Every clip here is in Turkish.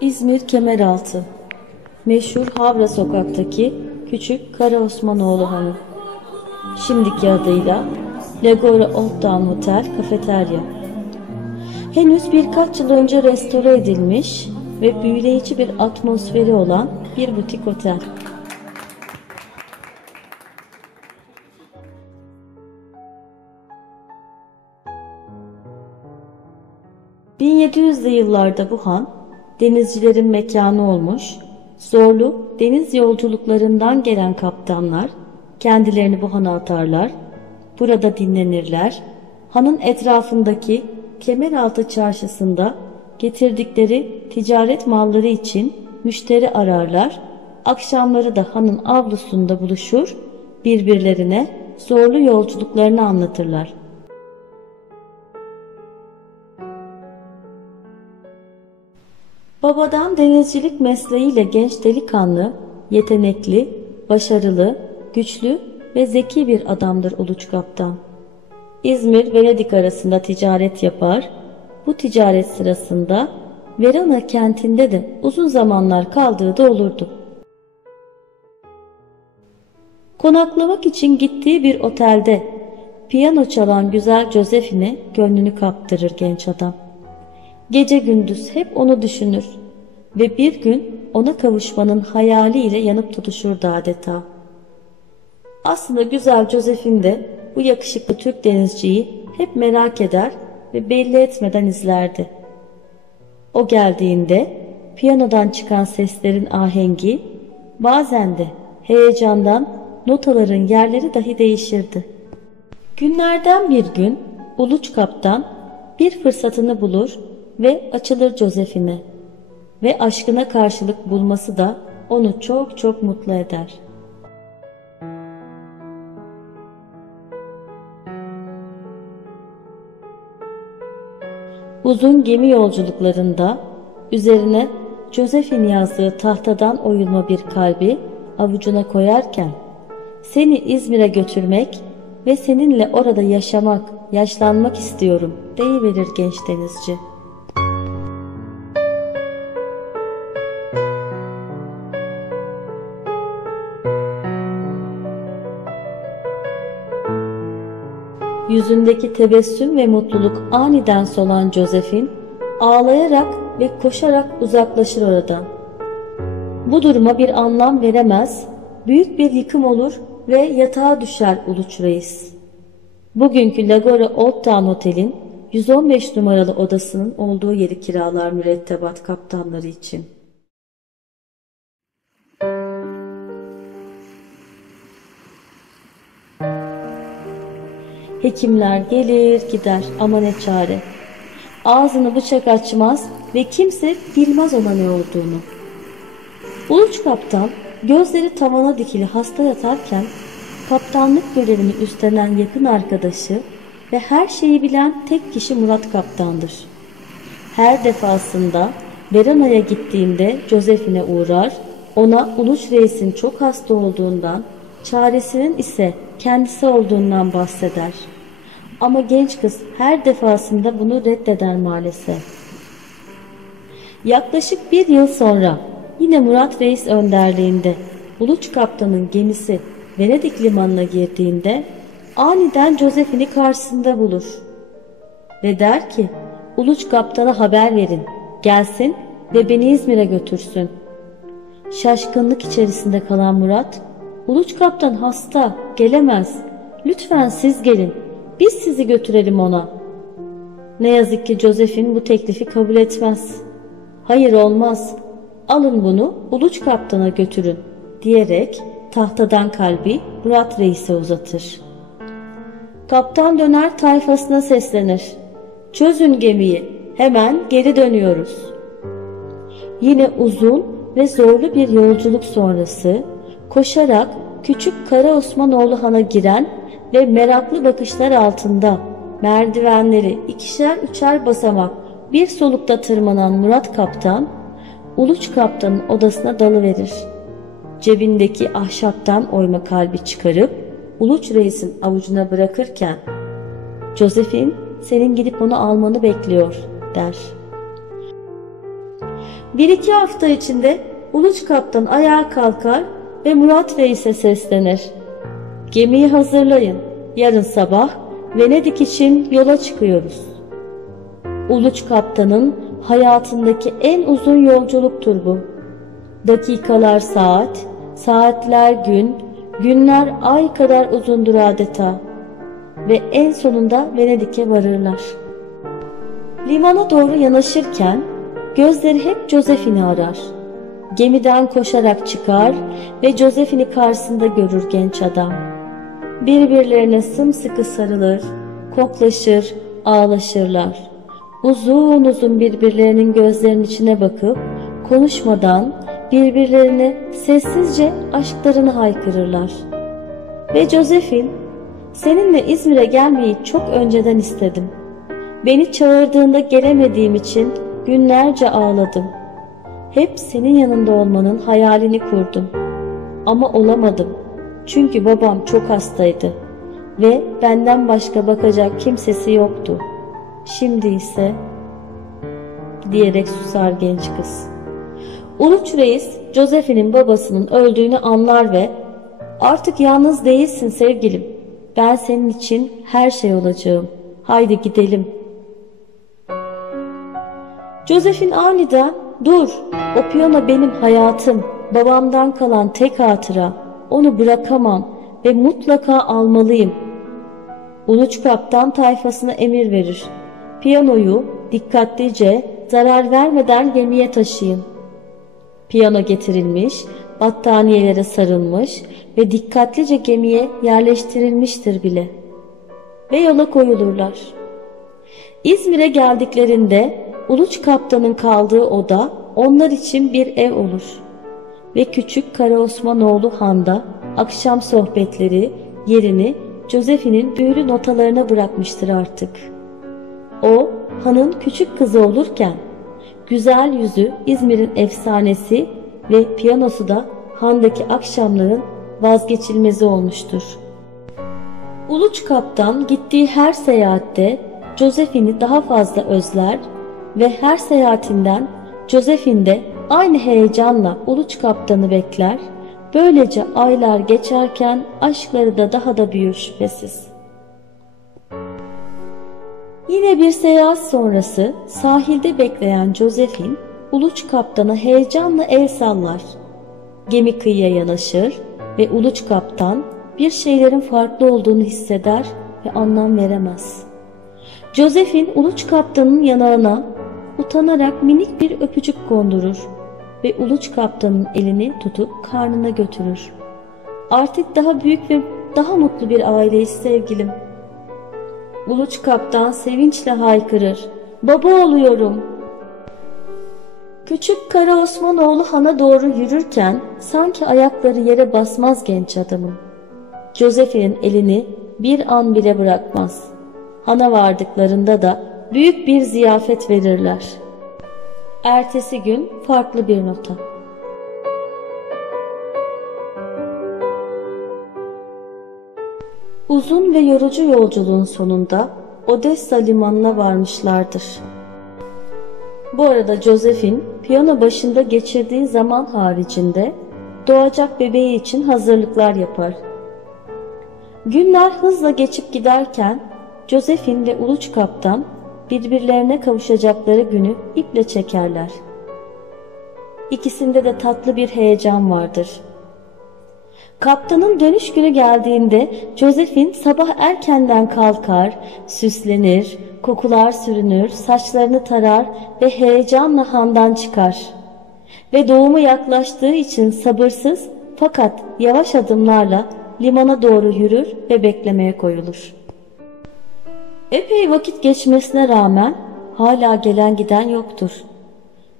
İzmir Kemeraltı. Meşhur Havra Sokak'taki küçük Kara Osmanoğlu Hanı. Şimdiki adıyla Legora Old Town Hotel Kafeterya. Henüz birkaç yıl önce restore edilmiş ve büyüleyici bir atmosferi olan bir butik otel. ...1700'lü yıllarda bu han, denizcilerin mekanı olmuş, zorlu deniz yolculuklarından gelen kaptanlar kendilerini bu hana atarlar, burada dinlenirler, hanın etrafındaki Kemeraltı çarşısında getirdikleri ticaret malları için müşteri ararlar, akşamları da hanın avlusunda buluşur, birbirlerine zorlu yolculuklarını anlatırlar. Babadan denizcilik mesleğiyle genç delikanlı, yetenekli, başarılı, güçlü ve zeki bir adamdır Uluç Kaptan. İzmir, Venedik arasında ticaret yapar, bu ticaret sırasında Verona kentinde de uzun zamanlar kaldığı da olurdu. Konaklamak için gittiği bir otelde piyano çalan güzel Josephine gönlünü kaptırır genç adam. Gece gündüz hep onu düşünür ve bir gün ona kavuşmanın hayaliyle yanıp tutuşurdu adeta. Aslında güzel Josephine de bu yakışıklı Türk denizciyi hep merak eder ve belli etmeden izlerdi. O geldiğinde piyanodan çıkan seslerin ahengi, bazen de heyecandan notaların yerleri dahi değişirdi. Günlerden bir gün Uluç Kaptan bir fırsatını bulur ve açılır Josephine'e ve aşkına karşılık bulması da onu çok çok mutlu eder. Uzun gemi yolculuklarında üzerine Josephine yazdığı tahtadan oyulma bir kalbi avucuna koyarken "Seni İzmir'e götürmek ve seninle orada yaşamak, yaşlanmak istiyorum" deyiverir genç denizci. Yüzündeki tebessüm ve mutluluk aniden solan Josephine ağlayarak ve koşarak uzaklaşır oradan. Bu duruma bir anlam veremez, büyük bir yıkım olur ve yatağa düşer Uluç Reis. Bugünkü Legora Old Town Hotel'in 115 numaralı odasının olduğu yeri kiralar mürettebat kaptanları için. Hekimler gelir gider ama ne çare. Ağzını bıçak açmaz ve kimse bilmez ona ne olduğunu. Uluç Kaptan gözleri tavana dikili hasta yatarken kaptanlık görevini üstlenen yakın arkadaşı ve her şeyi bilen tek kişi Murat Kaptan'dır. Her defasında Verona'ya gittiğinde Josephine uğrar, ona Uluç Reis'in çok hasta olduğundan, çaresinin ise kendisi olduğundan bahseder. Ama genç kız her defasında bunu reddeder maalesef. Yaklaşık bir yıl sonra yine Murat Reis önderliğinde Uluç Kaptan'ın gemisi Venedik limanına girdiğinde aniden Josephine'i karşısında bulur ve der ki Uluç Kaptan'a haber verin, gelsin ve beni İzmir'e götürsün. Şaşkınlık içerisinde kalan Murat, Uluç Kaptan hasta, gelemez, lütfen siz gelin, biz sizi götürelim ona. Ne yazık ki Josephine bu teklifi kabul etmez. Hayır olmaz, alın bunu Uluç Kaptan'a götürün diyerek tahtadan kalbi Murat Reis'e uzatır. Kaptan döner tayfasına seslenir. Çözün gemiyi, hemen geri dönüyoruz. Yine uzun ve zorlu bir yolculuk sonrası koşarak küçük Kara Osmanoğlu Han'a giren ve meraklı bakışlar altında merdivenleri ikişer üçer basamak bir solukta tırmanan Murat Kaptan, Uluç Kaptan'ın odasına dalıverir. Cebindeki ahşaptan oyma kalbi çıkarıp Uluç Reis'in avucuna bırakırken Josephine senin gidip onu almanı bekliyor der. Bir iki hafta içinde Uluç Kaptan ayağa kalkar ve Murat Reis'e seslenir. Gemiyi hazırlayın. Yarın sabah Venedik için yola çıkıyoruz. Uluç Kaptan'ın hayatındaki en uzun yolculuktur bu. Dakikalar saat, saatler gün, günler ay kadar uzundur adeta. Ve en sonunda Venedik'e varırlar. Limana doğru yanaşırken gözleri hep Josephine'i arar. Gemiden koşarak çıkar ve Josephine'i karşısında görür genç adam. Birbirlerine sımsıkı sarılır, koklaşır, ağlaşırlar. Uzun uzun birbirlerinin gözlerinin içine bakıp konuşmadan birbirlerine sessizce aşklarını haykırırlar. Ve Josephine, seninle İzmir'e gelmeyi çok önceden istedim. Beni çağırdığında gelemediğim için günlerce ağladım. Hep senin yanında olmanın hayalini kurdum. Ama olamadım. Çünkü babam çok hastaydı ve benden başka bakacak kimsesi yoktu. Şimdi ise diyerek susar genç kız. Uluç Reis, Josephine'in babasının öldüğünü anlar ve artık yalnız değilsin sevgilim. Ben senin için her şey olacağım. Haydi gidelim. Josephine aniden dur, o piyano benim hayatım, babamdan kalan tek hatıra, onu bırakamam ve mutlaka almalıyım. Uluç Kaptan tayfasına emir verir. Piyanoyu dikkatlice zarar vermeden gemiye taşıyın. Piyano getirilmiş, battaniyelere sarılmış ve dikkatlice gemiye yerleştirilmiştir bile. Ve yola koyulurlar. İzmir'e geldiklerinde Uluç Kaptan'ın kaldığı oda onlar için bir ev olur. Ve küçük Karaosmanoğlu Han'da akşam sohbetleri yerini Josephine'in büyülü notalarına bırakmıştır artık. O, hanın küçük kızı olurken, güzel yüzü İzmir'in efsanesi ve piyanosu da handaki akşamların vazgeçilmezi olmuştur. Uluç Kaptan gittiği her seyahatte Josephine'i daha fazla özler ve her seyahatinden Josephine de aynı heyecanla Uluç Kaptan'ı bekler. Böylece aylar geçerken aşkları da daha da büyür şüphesiz. Yine bir seyahat sonrası sahilde bekleyen Josephine, Uluç Kaptan'a heyecanla el sallar. Gemi kıyıya yanaşır ve Uluç Kaptan bir şeylerin farklı olduğunu hisseder ve anlam veremez. Josephine Uluç Kaptan'ın yanağına utanarak minik bir öpücük kondurur ve Uluç Kaptan'ın elini tutup karnına götürür. Artık daha büyük ve daha mutlu bir aileyiz sevgilim. Uluç Kaptan sevinçle haykırır. Baba oluyorum. Küçük Karaosmanoğlu Han'a doğru yürürken sanki ayakları yere basmaz genç adamın. Josephine'in elini bir an bile bırakmaz. Han'a vardıklarında da büyük bir ziyafet verirler. Ertesi gün farklı bir nota. Uzun ve yorucu yolculuğun sonunda Odessa limanına varmışlardır. Bu arada Josephine piyano başında geçirdiği zaman haricinde doğacak bebeği için hazırlıklar yapar. Günler hızla geçip giderken Josephine ve Uluç Kaptan birbirlerine kavuşacakları günü iple çekerler. İkisinde de tatlı bir heyecan vardır. Kaptanın dönüş günü geldiğinde Josephine sabah erkenden kalkar, süslenir, kokular sürünür, saçlarını tarar ve heyecanla handan çıkar. Ve doğumu yaklaştığı için sabırsız fakat yavaş adımlarla limana doğru yürür ve beklemeye koyulur. Epey vakit geçmesine rağmen hala gelen giden yoktur.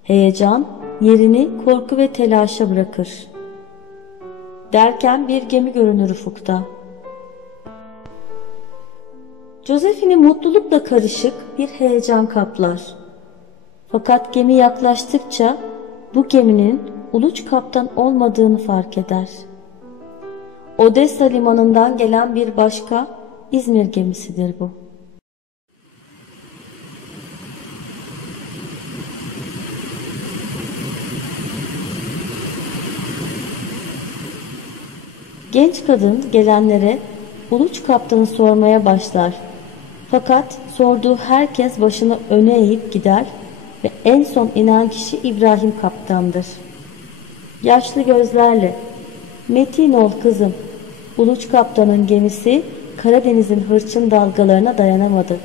Heyecan yerini korku ve telaşa bırakır. Derken bir gemi görünür ufukta. Josephine'i mutlulukla karışık bir heyecan kaplar. Fakat gemi yaklaştıkça bu geminin Uluç Kaptan olmadığını fark eder. Odessa limanından gelen bir başka İzmir gemisidir bu. Genç kadın gelenlere Uluç Kaptan'ı sormaya başlar. Fakat sorduğu herkes başını öne eğip gider ve en son inen kişi İbrahim Kaptan'dır. Yaşlı gözlerle, "Metin ol kızım." Uluç Kaptan'ın gemisi Karadeniz'in hırçın dalgalarına dayanamadı.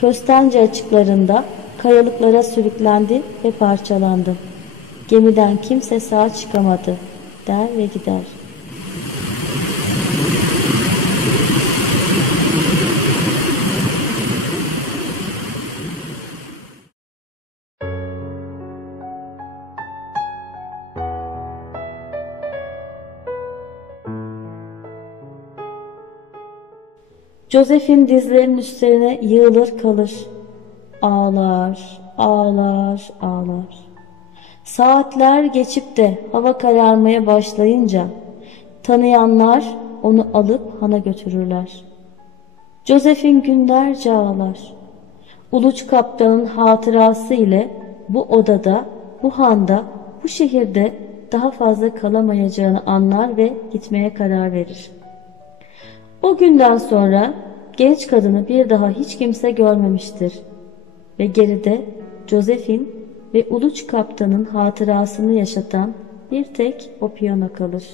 Köstence açıklarında kayalıklara sürüklendi ve parçalandı. Gemiden kimse sağ çıkamadı der ve gider. Josephine dizlerinin üstlerine yığılır kalır. Ağlar, ağlar, ağlar. Saatler geçip de hava kararmaya başlayınca tanıyanlar onu alıp hana götürürler. Josephine günlerce ağlar. Uluç Kaptan'ın hatırası ile bu odada, bu handa, bu şehirde daha fazla kalamayacağını anlar ve gitmeye karar verir. O günden sonra genç kadını bir daha hiç kimse görmemiştir ve geride Josephine ve Uluç Kaptan'ın hatırasını yaşatan bir tek o piyano kalır.